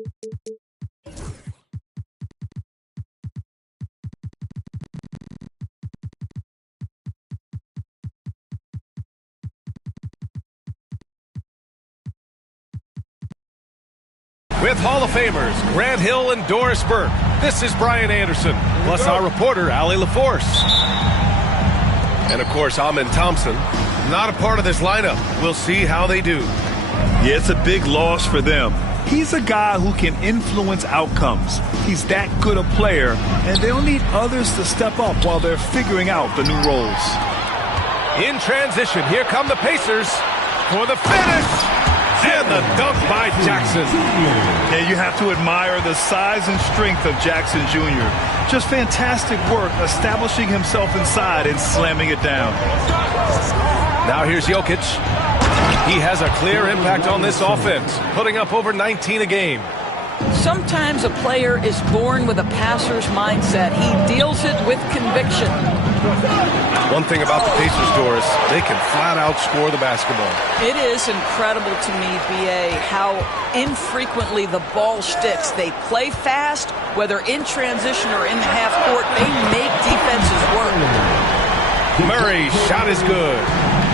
With Hall of Famers Grant Hill and Doris Burke, this is Brian Anderson, plus our reporter, Allie LaForce. And, of course, Amen Thompson. Not a part of this lineup. We'll see how they do. Yeah, it's a big loss for them. He's a guy who can influence outcomes. He's that good a player, and they'll need others to step up while they're figuring out the new roles. In transition, here come the Pacers for the finish. And the dunk by Jackson. Yeah, you have to admire the size and strength of Jackson Jr. Just fantastic work establishing himself inside and slamming it down. Now here's Jokic. He has a clear impact on this offense, putting up over 19 a game. Sometimes a player is born with a passer's mindset. He deals it with conviction. One thing about the Pacers, Doris, they can flat out score the basketball. It is incredible to me, B.A., how infrequently the ball sticks. They play fast, whether in transition or in half court. They make defenses work. Murray's shot is good.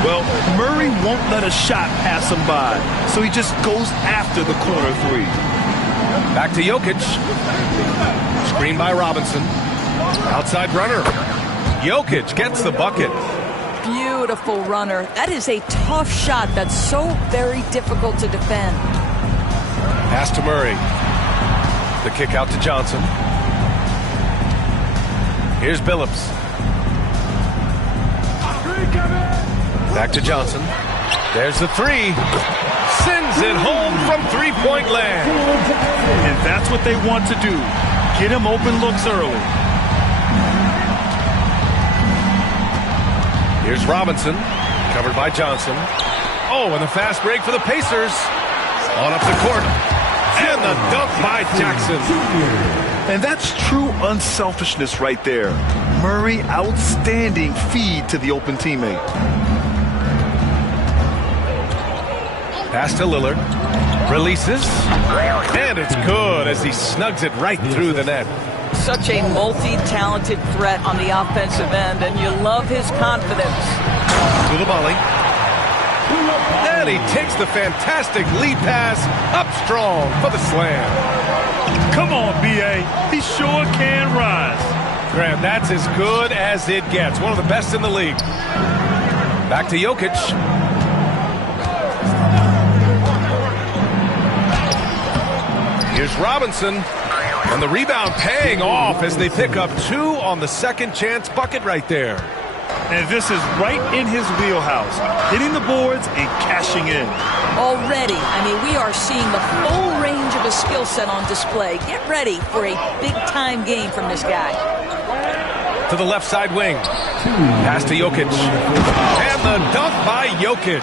Well, Murray won't let a shot pass him by, so he just goes after the corner three. Back to Jokic. Screen by Robinson. Outside runner. Jokic gets the bucket. Beautiful runner. That is a tough shot that's so very difficult to defend. Pass to Murray. The kick out to Johnson. Here's Billups. Back to Johnson. There's the three. Sends it home from three-point land. And that's what they want to do. Get him open looks early. Here's Robinson, covered by Johnson. Oh, and the fast break for the Pacers. On up the court. And the dunk by Jackson. And that's true unselfishness right there. Murray, outstanding feed to the open teammate. Pass to Lillard. Releases. And it's good as he snugs it right through the net. Such a multi-talented threat on the offensive end, and you love his confidence. To the volley. And he takes the fantastic lead pass up strong for the slam. Come on, B.A. He sure can rise. Graham, that's as good as it gets. One of the best in the league. Back to Jokic. Here's Robinson. And the rebound paying off as they pick up two on the second chance bucket right there. And this is right in his wheelhouse. Hitting the boards and cashing in. Already, we are seeing the full range of his skill set on display. Get ready for a big-time game from this guy. To the left side wing. Pass to Jokic. And the dunk by Jokic.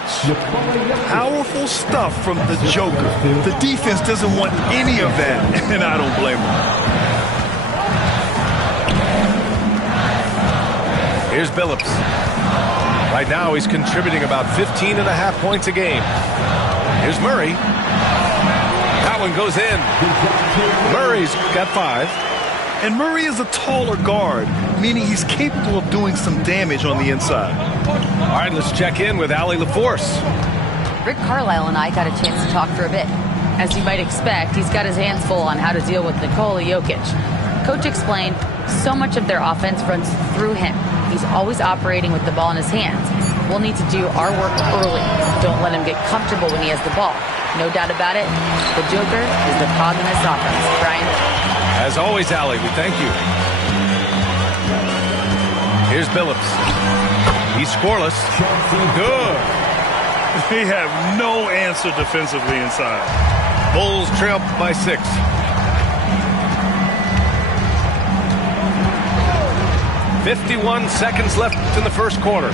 Powerful stuff from the Joker. The defense doesn't want any of that, and I don't blame them. Here's Billups. Right now he's contributing about 15.5 points a game. Here's Murray. That one goes in. Murray's got 5. And Murray is a taller guard, meaning he's capable of doing some damage on the inside. All right, let's check in with Allie LaForce. Rick Carlisle and I got a chance to talk for a bit. As you might expect, he's got his hands full on how to deal with Nikola Jokic. Coach explained so much of their offense runs through him. He's always operating with the ball in his hands. We'll need to do our work early. Don't let him get comfortable when he has the ball. No doubt about it, the Joker is the cog in this offense. Brian? As always, Allie, we thank you. Here's Billups. He's scoreless. Good. They have no answer defensively inside. Bulls trail by 6. "51 seconds left in the first quarter.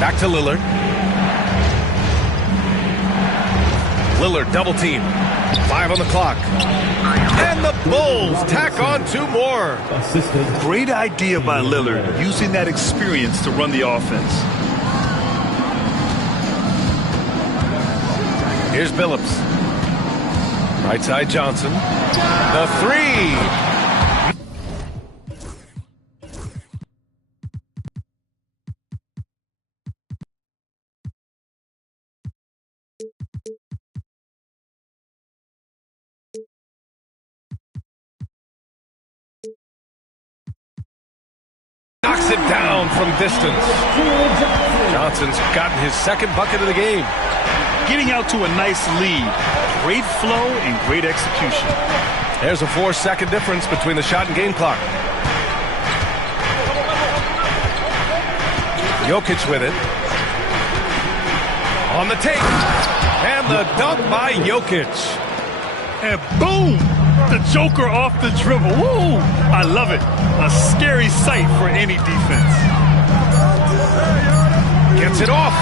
Back to Lillard. Lillard double team. 5 on the clock. And the Bulls tack on 2 more. Great idea by Lillard, using that experience to run the offense. Here's Billups. Right side Johnson. The three. Knocks it down from distance. Johnson's gotten his second bucket of the game. Getting out to a nice lead. Great flow and great execution. There's a 4-second difference between the shot and game clock. Jokic with it. On the take. And the dunk by Jokic. And boom! The Joker off the dribble. Woo! I love it. A scary sight for any defense. Gets it off.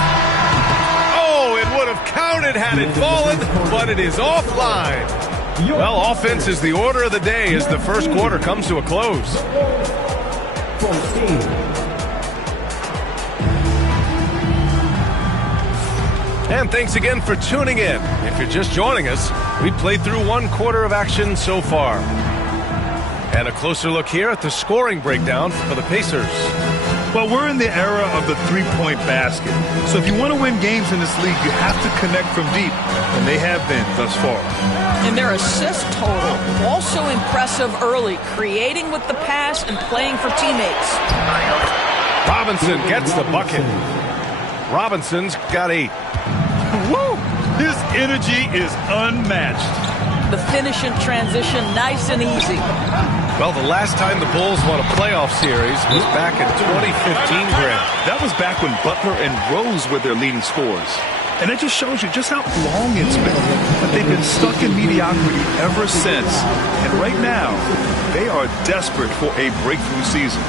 Oh, it would have counted had it fallen, but it is offline. Well, offense is the order of the day as the first quarter comes to a close. And thanks again for tuning in. If you're just joining us, we played through one quarter of action so far. And a closer look here at the scoring breakdown for the Pacers. Well, we're in the era of the three-point basket. So if you want to win games in this league, you have to connect from deep, and they have been thus far. And their assist total, also impressive early, creating with the pass and playing for teammates. Robinson gets the bucket. Robinson's got 8. Woo! His energy is unmatched. The finish in transition, nice and easy. Well, the last time the Bulls won a playoff series was back in 2015, Grant. That was back when Butler and Rose were their leading scorers. And it just shows you just how long it's been. But they've been stuck in mediocrity ever since. And right now, they are desperate for a breakthrough season.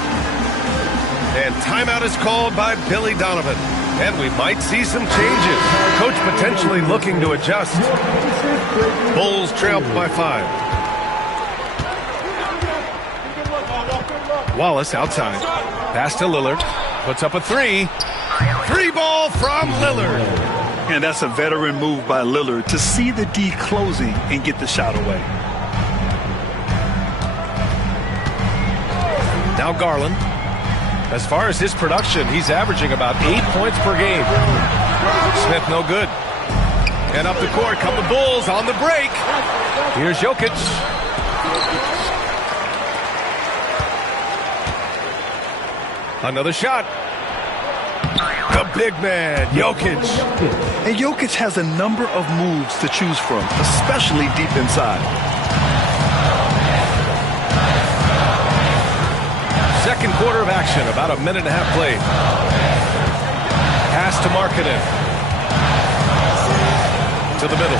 And timeout is called by Billy Donovan. And we might see some changes. Coach potentially looking to adjust. Bulls trail by 5. Wallace outside. Pass to Lillard. Puts up a 3. 3-ball from Lillard. And that's a veteran move by Lillard to see the D closing and get the shot away. Now Garland. As far as his production, he's averaging about 8 points per game. Smith no good. And up the court come the Bulls on the break. Here's Jokic. Another shot. The big man, Jokic. And Jokic has a number of moves to choose from, especially deep inside. Second quarter of action, about a minute and a half played. Pass to Markkanen. To the middle.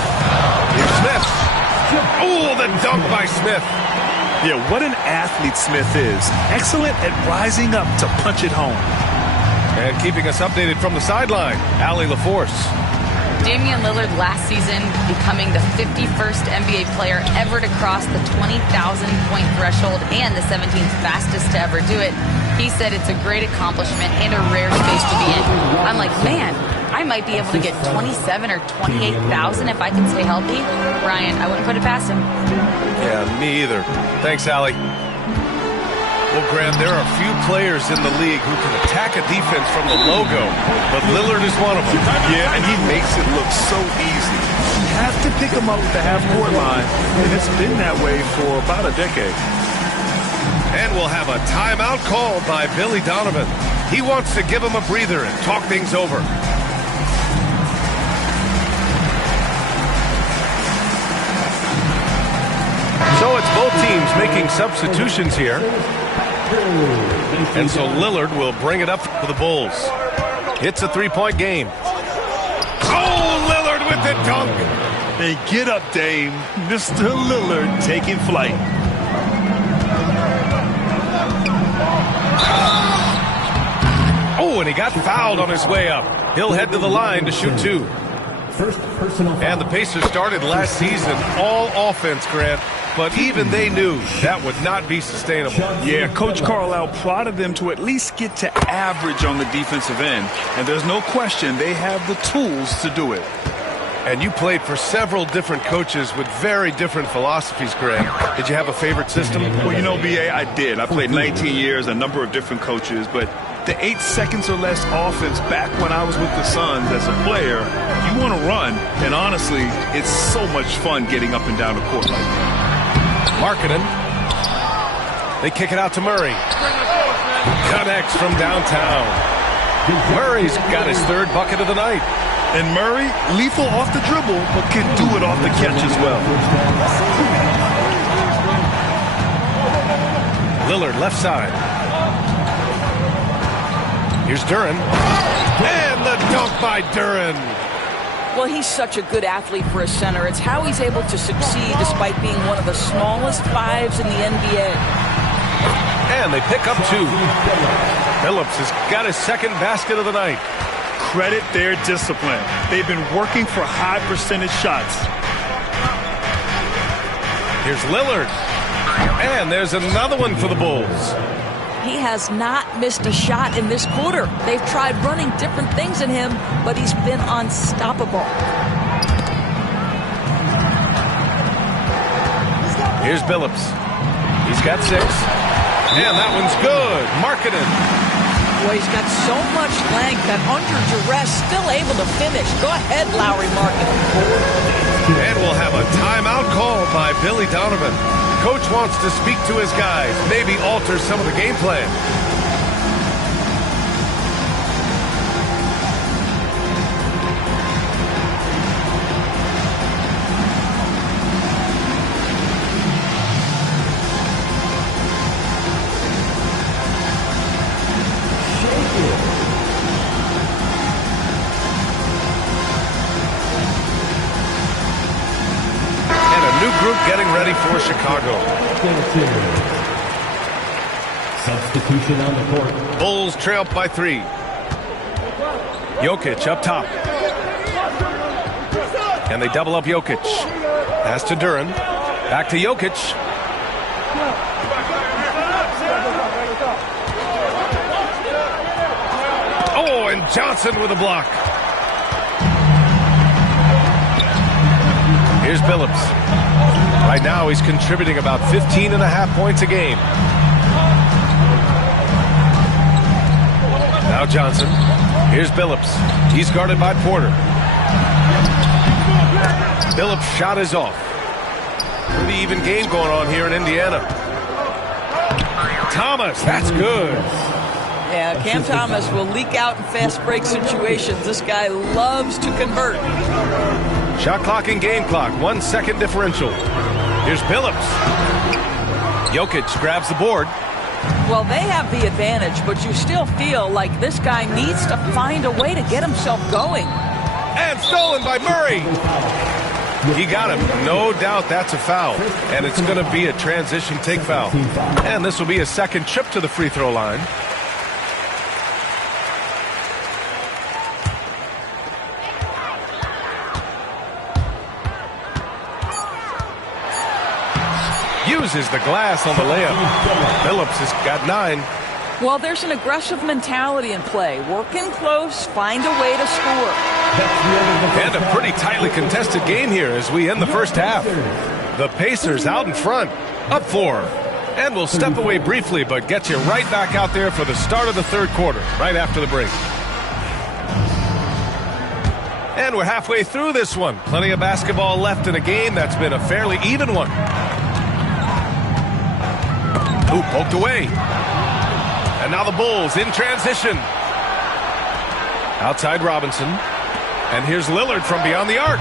Here's Smith. Oh, the dunk by Smith. Yeah, what an athlete Smith is. Excellent at rising up to punch it home. And keeping us updated from the sideline, Allie LaForce. Damian Lillard last season becoming the 51st NBA player ever to cross the 20,000-point threshold and the 17th fastest to ever do it. He said it's a great accomplishment and a rare space to be in. I'm like, man, I might be able to get 27 or 28,000 if I can stay healthy. Ryan, I wouldn't put it past him. Yeah, me either. Thanks, Allie. Well, Grant, there are few players in the league who can attack a defense from the logo, but Lillard is one of them. Yeah, and he makes it look so easy. You have to pick him up at the half-court line, and it's been that way for about a decade. And we'll have a timeout called by Billy Donovan. He wants to give him a breather and talk things over. So it's both teams making substitutions here. And so Lillard will bring it up for the Bulls. It's a 3-point game. Oh, Lillard with the dunk. And get up, Dame. Mr. Lillard taking flight. Oh, and he got fouled on his way up. He'll head to the line to shoot 2. And the Pacers started last season all offense, Grant. But even they knew that would not be sustainable. Yeah, Coach Carlisle prodded them to at least get to average on the defensive end. And there's no question they have the tools to do it. And you played for several different coaches with very different philosophies, Greg. Did you have a favorite system? Well, you know, B.A., I did. I played 19 years, a number of different coaches, but the 8 seconds or less offense back when I was with the Suns as a player, you want to run, and honestly, it's so much fun getting up and down the court like that. Markkanen. They kick it out to Murray. Connects from downtown. Murray's got his 3rd bucket of the night. And Murray, lethal off the dribble, but can do it off the catch as well. Lillard, left side. Here's Duren. And the dunk by Duren. Well, he's such a good athlete for a center. It's how he's able to succeed despite being one of the smallest 5s in the NBA. And they pick up 2. Phillips has got his 2nd basket of the night. Credit their discipline. They've been working for high percentage shots. Here's Lillard. And there's another one for the Bulls. He has not missed a shot in this quarter. They've tried running different things in him, but he's been unstoppable. Here's Billups. He's got 6. And that one's good. Markkanen. Boy, he's got so much length that under duress, still able to finish. Go ahead, Lauri Markkanen. And we'll have a timeout called by Billy Donovan. Coach wants to speak to his guys, maybe alter some of the game plan. Group getting ready for Chicago. Substitution on the court. Bulls trail by 3. Jokic up top. And they double up Jokic. Pass to Duren. Back to Jokic. Oh, and Johnson with a block. Here's Billups. Right now, he's contributing about 15.5 points a game. Now Johnson. Here's Billups. He's guarded by Porter. Billups' shot is off. Pretty even game going on here in Indiana. Thomas, that's good. Yeah, Cam Thomas will leak out in fast break situations. This guy loves to convert. Shot clock and game clock, 1 second differential. Here's Billups. Jokic grabs the board. Well, they have the advantage, but you still feel like this guy needs to find a way to get himself going. And stolen by Murray. He got him. No doubt that's a foul. And it's going to be a transition take foul. And this will be a 2nd trip to the free throw line. Uses the glass on the layup. Billups has got 9. Well, there's an aggressive mentality in play. Working close, find a way to score. And a pretty tightly contested game here as we end the first half. The Pacers out in front, up 4. And we'll step away briefly, but get you right back out there for the start of the 3rd quarter, right after the break. And we're halfway through this one. Plenty of basketball left in a game that's been a fairly even one. Ooh, poked away. And now the Bulls in transition. Outside Robinson. And here's Lillard from beyond the arc.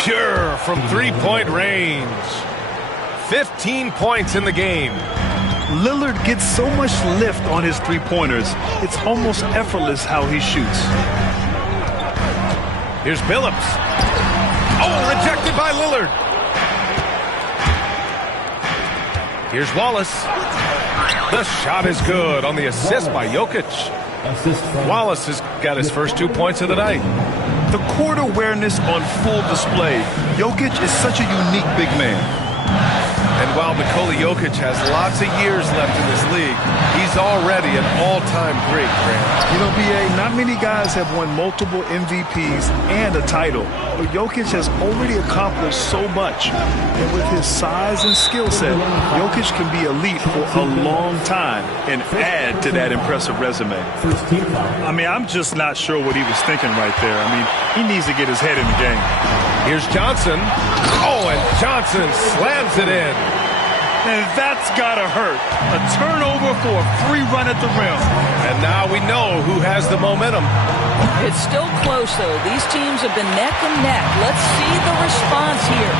Pure from three-point range. 15 points in the game. Lillard gets so much lift on his three-pointers. It's almost effortless how he shoots. Here's Billups. Oh, rejected by Lillard. Here's Wallace. The shot is good on the assist by Jokic. Wallace has got his first 2 points of the night. The court awareness on full display. Jokic is such a unique big man. And And while Nikola Jokic has lots of years left in this league, he's already an all-time great, Grant. You know, B.A., not many guys have won multiple MVPs and a title. But Jokic has already accomplished so much. And with his size and skill set, Jokic can be elite for a long time and add to that impressive resume. I mean, I'm just not sure what he was thinking right there. I mean, he needs to get his head in the game. Here's Johnson. Oh, and Johnson slams it in. And that's gotta hurt. A turnover for a free run at the rim. And now we know who has the momentum. It's still close, though. These teams have been neck and neck. Let's see the response here.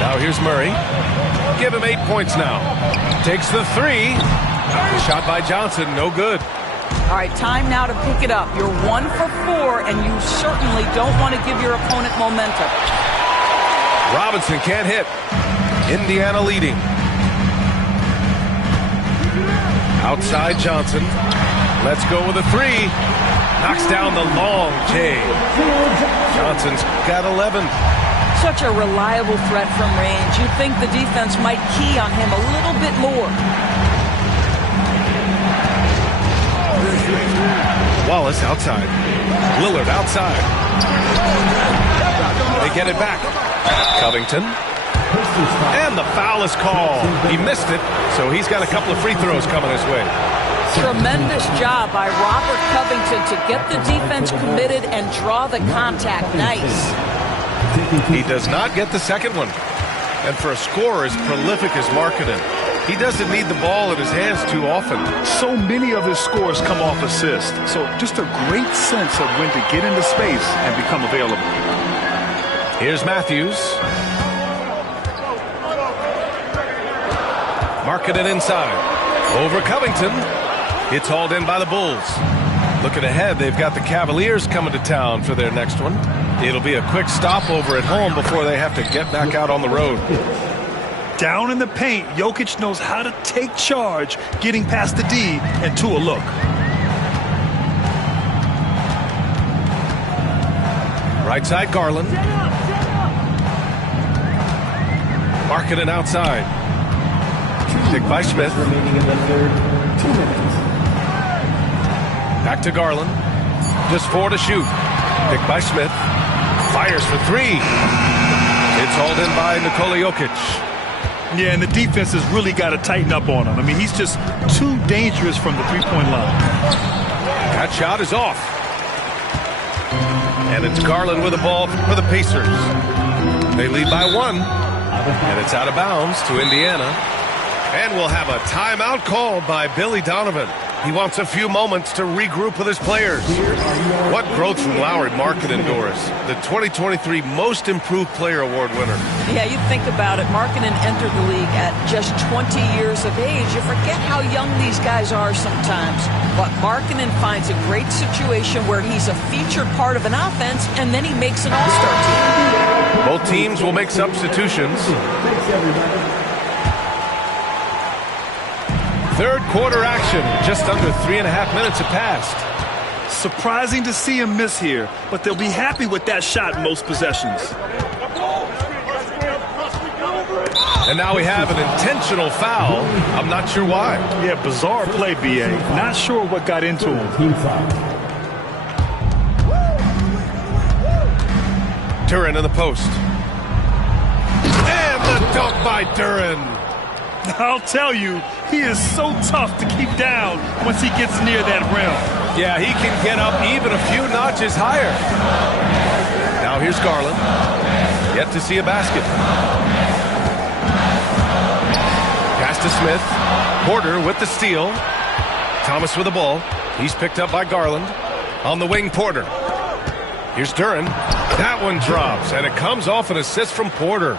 Now here's Murray. Give him 8 points now. Takes the three. Shot by Johnson, no good. All right, time now to pick it up. You're 1 for 4, and you certainly don't want to give your opponent momentum. Robinson can't hit. Indiana leading. Outside Johnson. Let's go with a three. Knocks down the long J. Johnson's got 11. Such a reliable threat from range. You'd think the defense might key on him a little bit more. Wallace outside. Lillard outside. They get it back. Covington. And the foul is called. He missed it, so he's got a couple of free throws coming his way. Tremendous job by Robert Covington to get the defense committed and draw the contact. Nice. He does not get the second one. And for a scorer as prolific as Markkanen, he doesn't need the ball in his hands too often. So many of his scores come off assist. So just a great sense of when to get into space and become available. Here's Matthews. Markkanen inside. Over Covington. It's hauled in by the Bulls. Looking ahead, they've got the Cavaliers coming to town for their next one. It'll be a quick stopover at home before they have to get back out on the road. Down in the paint, Jokic knows how to take charge, getting past the D and to a look. Right side, Garland. Markkanen outside. Pick by Smith. Remaining in the third, 2 minutes. Back to Garland. Just 4 to shoot. Pick by Smith. Fires for 3. It's hauled in by Nikola Jokic. Yeah, and the defense has really got to tighten up on him. I mean, he's just too dangerous from the three-point line. That shot is off. And it's Garland with the ball for the Pacers. They lead by 1. And it's out of bounds to Indiana. And we'll have a timeout called by Billy Donovan. He wants a few moments to regroup with his players. What growth from Lauri Markkanen, Doris, the 2023 Most Improved Player Award winner. Yeah, you think about it. Markkanen entered the league at just 20 years of age. You forget how young these guys are sometimes. But Markkanen finds a great situation where he's a featured part of an offense, and then he makes an all-star team. Both teams will make substitutions. Thanks, everybody. Third quarter action. Just under 3.5 minutes have passed. Surprising to see him miss here, but they'll be happy with that shot in most possessions. And now we have an intentional foul. I'm not sure why. Yeah, bizarre play, B.A. Not sure what got into him. Team foul. Duren in the post. And the dunk by Duren. I'll tell you, he is so tough to keep down once he gets near that rim. Yeah, he can get up even a few notches higher. Now here's Garland. Yet to see a basket. Pass to Smith. Porter with the steal. Thomas with the ball. He's picked up by Garland. On the wing, Porter. Here's Duren. That one drops, and it comes off an assist from Porter.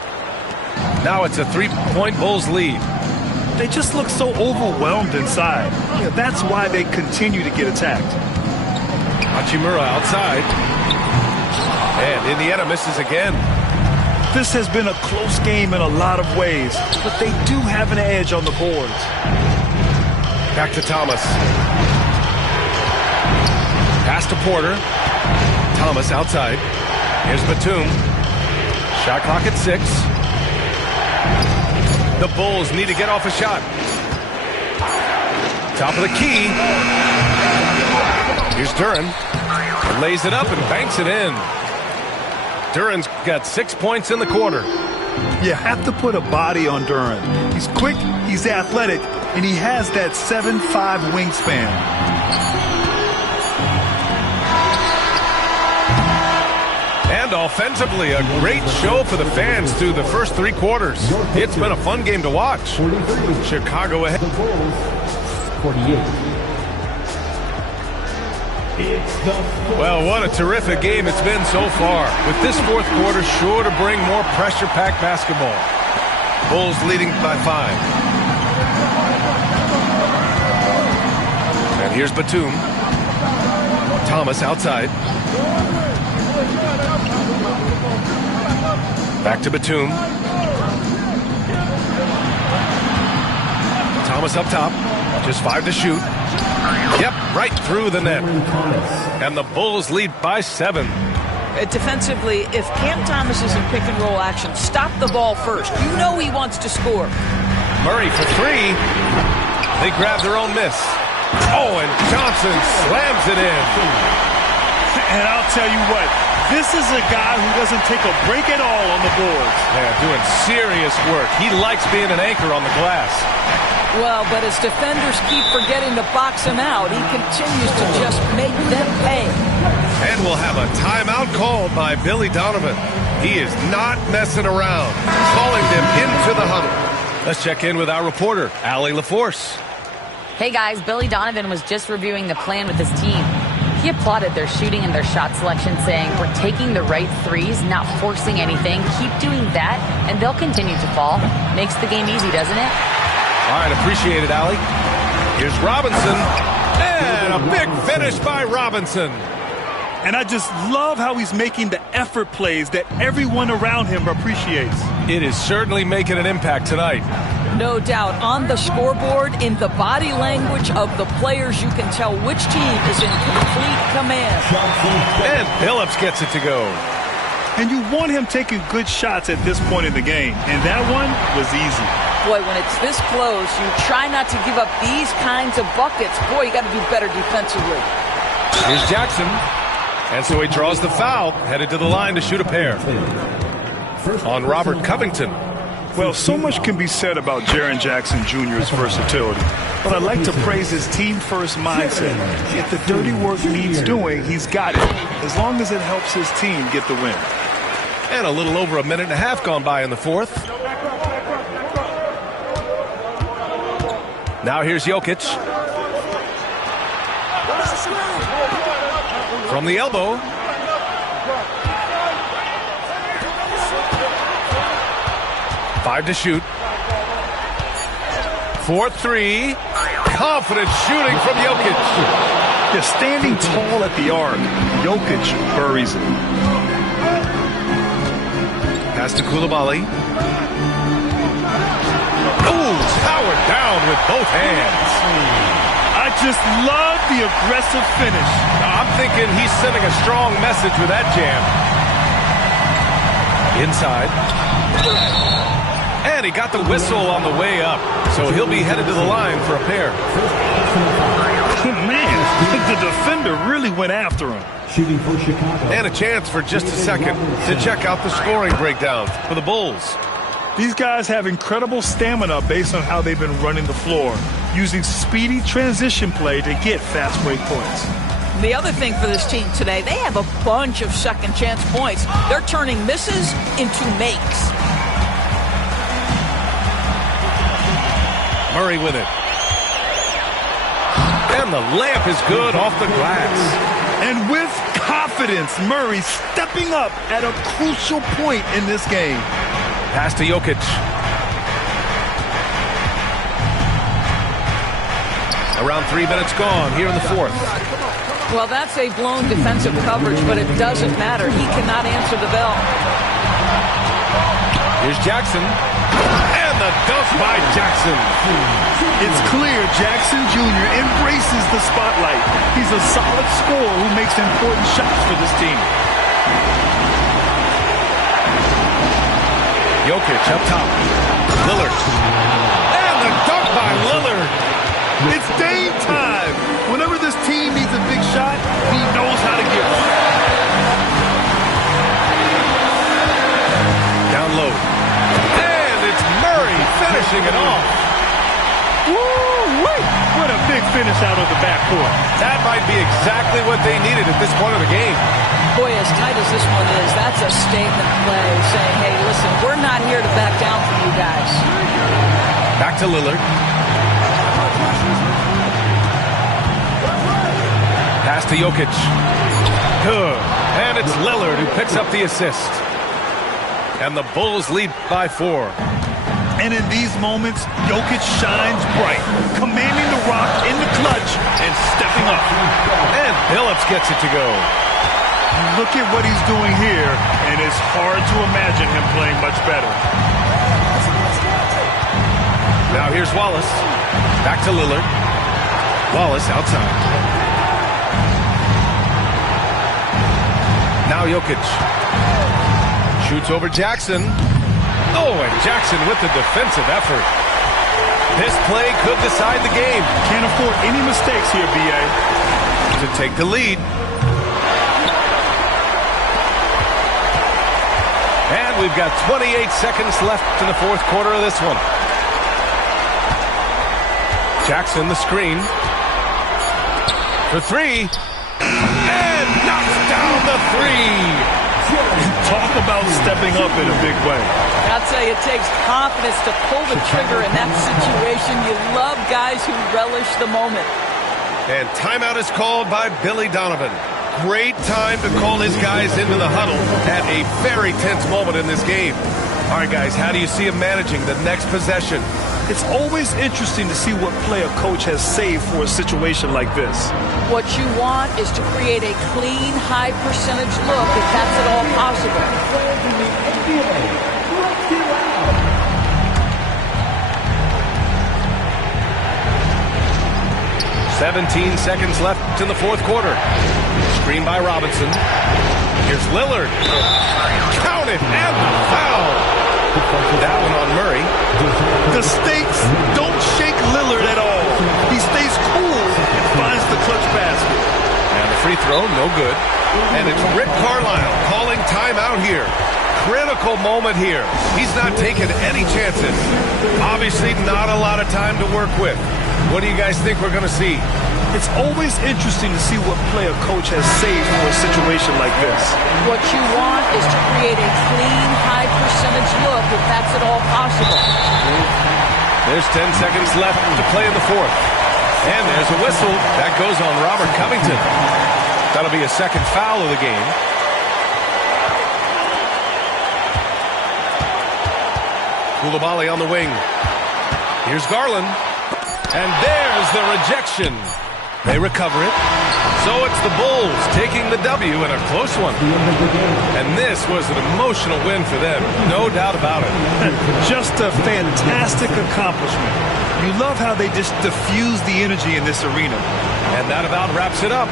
Now it's a 3-point Bulls lead. They just look so overwhelmed inside. Yeah, that's why they continue to get attacked. Hachimura outside. And Indiana misses again. This has been a close game in a lot of ways, but they do have an edge on the boards. Back to Thomas. Pass to Porter. Thomas outside. Here's Batum. Shot clock at 6. The Bulls need to get off a shot. Top of the key. Here's Duren. Lays it up and banks it in. Duren's got 6 points in the quarter. You have to put a body on Duren. He's quick, he's athletic, and he has that 7'5" wingspan. And offensively, a great show for the fans through the first 3 quarters. It's been a fun game to watch. Chicago ahead. The Bulls, 48. Well, what a terrific game it's been so far. With this fourth quarter sure to bring more pressure-packed basketball. Bulls leading by 5. And here's Batum. Thomas outside. Back to Batum. Thomas up top. Just 5 to shoot. Yep, right through the net. And the Bulls lead by 7. Defensively, if Cam Thomas is in pick-and-roll action, stop the ball first. You know he wants to score. Murray for 3. They grab their own miss. Oh, and Johnson slams it in. And I'll tell you what, this is a guy who doesn't take a break at all on the boards. Yeah, doing serious work. He likes being an anchor on the glass. Well, but as defenders keep forgetting to box him out, he continues to just make them pay. And we'll have a timeout called by Billy Donovan. He is not messing around, calling them into the huddle. Let's check in with our reporter, Allie LaForce. Hey guys, Billy Donovan was just reviewing the plan with his team. He applauded their shooting and their shot selection, saying, "We're taking the right threes, not forcing anything. Keep doing that, and they'll continue to fall." Makes the game easy, doesn't it? All right, appreciate it, Allie. Here's Robinson. And a big finish by Robinson. And I just love how he's making the effort plays that everyone around him appreciates. It is certainly making an impact tonight. No doubt. On the scoreboard, in the body language of the players, you can tell which team is in complete command. And Phillips gets it to go. And you want him taking good shots at this point in the game. And that one was easy. Boy, when it's this close, you try not to give up these kinds of buckets. Boy, you got to do better defensively. Here's Jackson. And so he draws the foul, headed to the line to shoot a pair. On Robert Covington. Well, so much can be said about Jaren Jackson Jr.'s versatility. But I'd like to praise his team-first mindset. If the dirty work needs doing, he's got it. As long as it helps his team get the win. And a little over a minute and a half gone by in the fourth. Now here's Jokic. From the elbow. Five to shoot. 4-3. Confident shooting from Jokic. Yeah, standing tall at the arc, Jokic buries it. Pass to Coulibaly. Ooh, powered down with both hands. I just love the aggressive finish. I'm thinking he's sending a strong message with that jam. Inside. And he got the whistle on the way up, so he'll be headed to the line for a pair. Man, the defender really went after him. Shooting for Chicago. And a chance for just a second to check out the scoring breakdown for the Bulls. These guys have incredible stamina based on how they've been running the floor, using speedy transition play to get fast break points. The other thing for this team today, they have a bunch of second chance points. They're turning misses into makes. Murray with it. And the layup is good off the glass. And with confidence, Murray stepping up at a crucial point in this game. Pass to Jokic. Around 3 minutes gone here in the fourth. Well, that's a blown defensive coverage, but it doesn't matter. He cannot answer the bell. Here's Jackson. And the dunk by Jackson. It's clear Jackson Jr. embraces the spotlight. He's a solid scorer who makes important shots for this team. Jokic up top. Lillard. And the dunk by Lillard. It's Dame time. Whenever this team needs a big shot, he knows how to give it. Down low. And it's Murray finishing it off. Woo-wee! What a big finish out of the backcourt. That might be exactly what they needed at this point of the game. Boy, as tight as this one is, that's a statement play saying, hey, listen, we're not here to back down from you guys. Back to Lillard. Pass to Jokic. Good. And it's Lillard who picks up the assist. And the Bulls lead by 4. And in these moments, Jokic shines bright, commanding the rock in the clutch and stepping up. And Billups gets it to go. Look at what he's doing here, and it's hard to imagine him playing much better. Now here's Wallace. Back to Lillard. Wallace outside. Now Jokic. Shoots over Jackson. Oh, and Jackson with the defensive effort. This play could decide the game. Can't afford any mistakes here, B.A. To take the lead. And we've got 28 seconds left in the fourth quarter of this one. Jackson the screen. For 3. And knocks down the 3. Talk about stepping up in a big way. I'll tell you, it takes confidence to pull the trigger in that situation. You love guys who relish the moment. And timeout is called by Billy Donovan. Great time to call his guys into the huddle at a very tense moment in this game. All right, guys, how do you see him managing the next possession? It's always interesting to see what play a coach has saved for a situation like this. What you want is to create a clean, high percentage look if that's at all possible. 17 seconds left in the fourth quarter. Screen by Robinson. Here's Lillard. Count it, and the foul. That one on Murray. The stakes don't shake Lillard at all. He stays cool and finds the clutch basket. And the free throw, no good. And it's Rick Carlisle calling timeout here. Critical moment here. He's not taking any chances. Obviously not a lot of time to work with. What do you guys think we're going to see? It's always interesting to see what play a coach has saved for a situation like this. What you want is to create a clean, high percentage look if that's at all possible. There's 10 seconds left to play in the fourth. And there's a whistle. That goes on Robert Covington. That'll be a second foul of the game. Coulibaly on the wing. Here's Garland. And there's the rejection. They recover it. So it's the Bulls taking the W in a close one. And this was an emotional win for them. No doubt about it. Just a fantastic accomplishment. You love how they just diffuse the energy in this arena. And that about wraps it up.